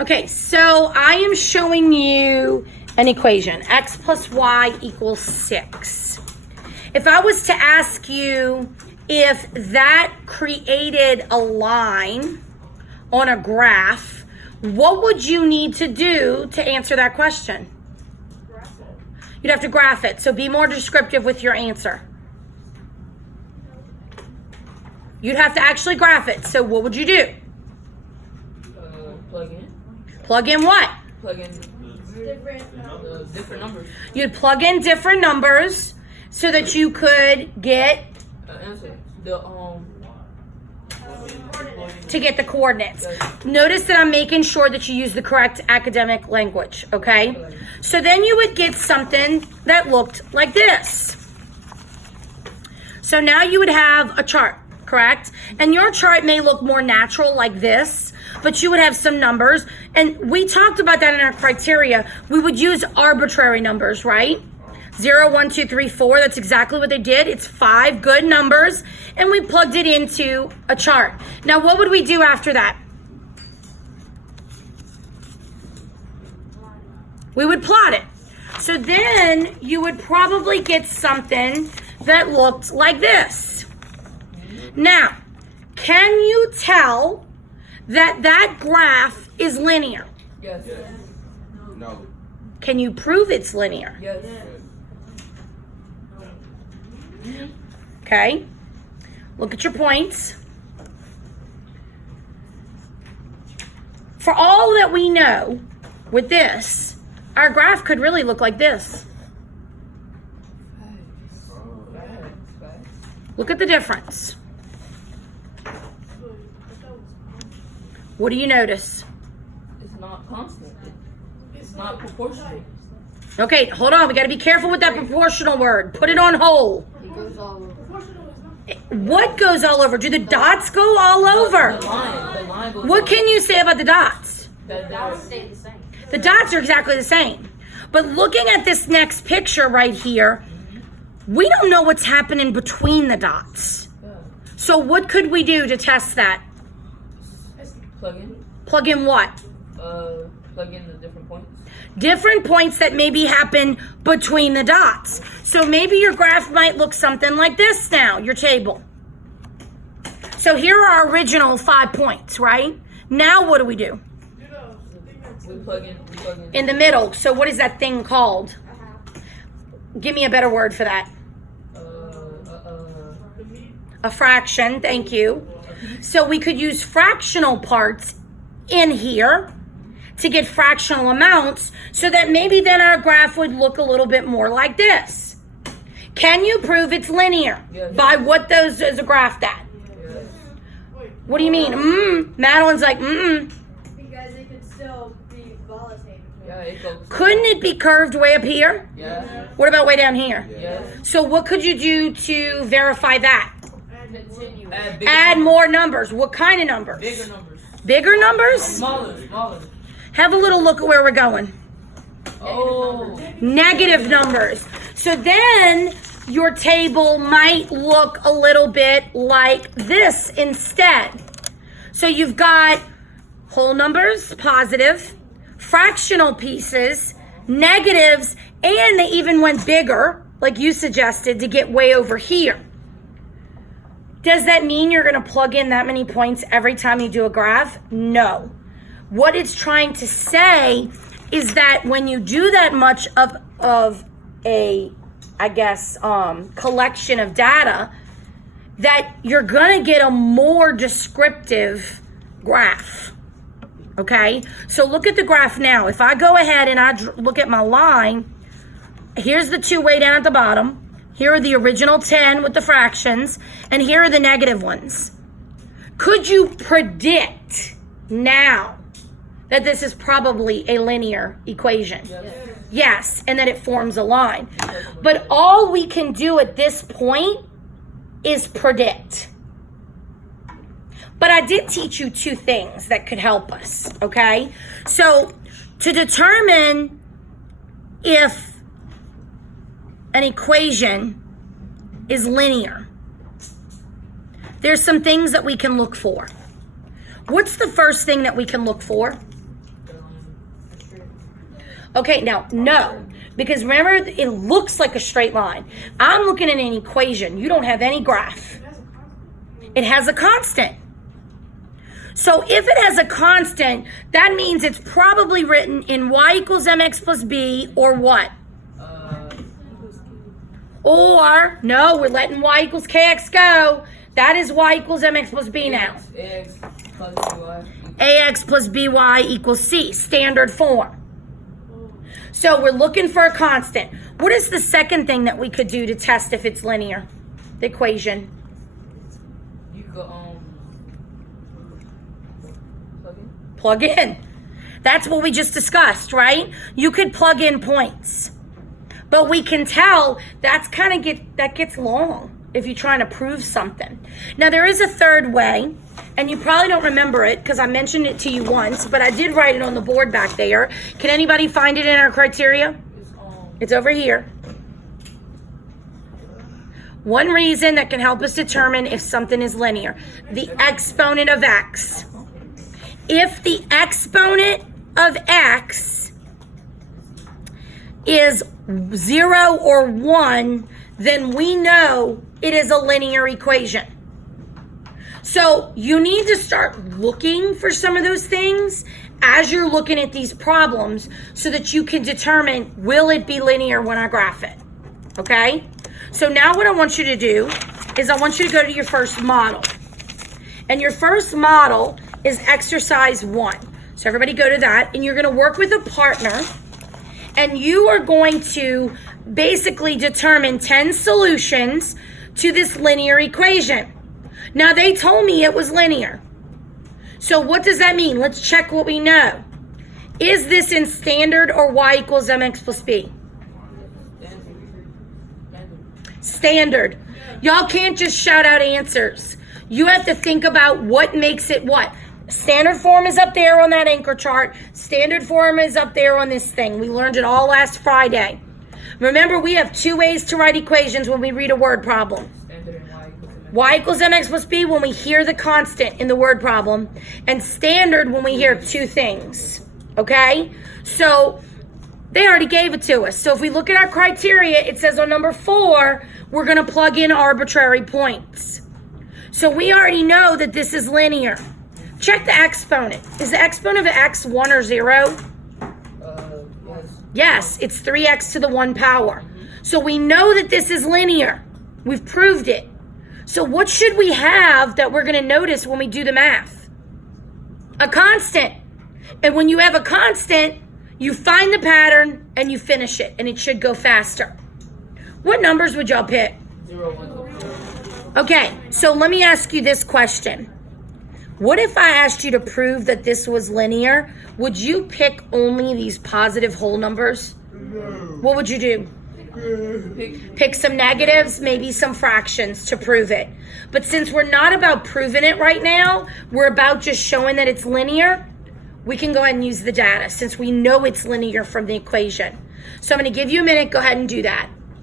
Okay, so I am showing you an equation. X plus y equals 6. If I was to ask you if that created a line on a graph, what would you need to do to answer that question? Graph it. You'd have to graph it. So be more descriptive with your answer. You'd have to actually graph it. So what would you do? Plug in. Plug in what? Plug in Different numbers. You'd plug in different numbers so that you could get Answer. to get the coordinates. Notice that I'm making sure that you use the correct academic language, okay? So then you would get something that looked like this. So now you would have a chart, correct? And your chart may look more natural like this, but you would have some numbers. And we talked about that in our criteria. We would use arbitrary numbers, right? 0, 1, 2, 3, 4. That's exactly what they did. It's 5 good numbers. And we plugged it into a chart. Now, what would we do after that? We would plot it. So then you would probably get something that looked like this. Now, can you tell that that graph is linear? Yes. No. Can you prove it's linear? Yes. Okay. Look at your points. For all that we know with this, our graph could really look like this. Look at the difference. What do you notice? It's not constant. It's not proportional. Okay, hold on. We got to be careful with that proportional word. Put it on whole. It goes all over. What goes all over? Do the dots go all over? The line goes What can you say about the dots? That Stay the same. The dots are exactly the same. But looking at this next picture right here, we don't know what's happening between the dots. So what could we do to test that? plug in. Plug in what? Plug in the different points. Different points that maybe happen between the dots. So maybe your graph might look something like this now, your table. So here are our original 5 points, right? Now what do? We plug in. In the middle. So what is that thing called? Give me a better word for that. A fraction, thank you. So we could use fractional parts in here to get fractional amounts so that maybe then our graph would look a little bit more like this. Can you prove it's linear? Yes. By what those is graphed at? Yes. What do you mean? Madeline's like, Because it could still be volatile. Yeah, it goes. Couldn't it be curved way up here? Yeah. What about way down here? Yes. So what could you do to verify that? Continue. Add more numbers. What kind of numbers? Bigger numbers. Bigger numbers? Smaller. Have a little look at where we're going. Oh. Negative numbers. So then your table might look a little bit like this instead. So you've got whole numbers, positive, fractional pieces, negatives, and they even went bigger, like you suggested, to get way over here. Does that mean you're going to plug in that many points every time you do a graph? No. What it's trying to say is that when you do that much of a, I guess, collection of data, that you're going to get a more descriptive graph. Okay? So look at the graph now. If I go ahead and I look at my line, here's the 2 way down at the bottom. Here are the original 10 with the fractions, and here are the negative ones. Could you predict now that this is probably a linear equation? Yes, and that it forms a line. But all we can do at this point is predict. But I did teach you 2 things that could help us, okay? So to determine if an equation is linear, there's some things that we can look for. What's the first thing that we can look for? Okay, now, no. Because remember, it looks like a straight line. I'm looking at an equation. You don't have any graph. It has a constant. So if it has a constant, that means it's probably written in y equals mx plus b, or what? Or, no, we're letting y equals kx go. That is y equals mx plus b now. X plus y. ax plus by equals c, standard form. So we're looking for a constant. What is the second thing that we could do to test if it's linear? The equation. You could Plug in. That's what we just discussed, right? You could plug in points. But we can tell that gets long if you're trying to prove something. Now there is a third way, and you probably don't remember it because I mentioned it to you once, but I did write it on the board back there. Can anybody find it in our criteria? It's over here. One reason that can help us determine if something is linear, the exponent of x. If the exponent of x is 0 or 1, then we know it is a linear equation. So you need to start looking for some of those things as you're looking at these problems so that you can determine, will it be linear when I graph it? Okay? So now what I want you to do is I want you to go to your first model. And your first model is exercise 1. So everybody go to that, and you're going to work with a partner, and you are going to basically determine 10 solutions to this linear equation. Now they told me it was linear. So what does that mean? Let's check what we know. Is this in standard or y equals mx plus b? Standard. Y'all can't just shout out answers. You have to think about what makes it what. Standard form is up there on that anchor chart. Standard form is up there on this thing. We learned it all last Friday. Remember, we have 2 ways to write equations when we read a word problem. Y equals mx plus b when we hear the constant in the word problem, and standard when we hear 2 things. Okay? So they already gave it to us. So if we look at our criteria, it says on number 4, we're going to plug in arbitrary points. So we already know that this is linear. Check the exponent. Is the exponent of x 1 or 0? Yes, it's 3x to the 1 power. So we know that this is linear. We've proved it. So what should we have that we're going to notice when we do the math? A constant. And when you have a constant, you find the pattern and you finish it, and it should go faster. What numbers would y'all pick? 0, 1. Okay, so let me ask you this question. What if I asked you to prove that this was linear? Would you pick only these positive whole numbers? What would you do? Pick some negatives, maybe some fractions to prove it. But since we're not about proving it right now, we're about just showing that it's linear, we can go ahead and use the data since we know it's linear from the equation. So I'm going to give you a minute. Go ahead and do that.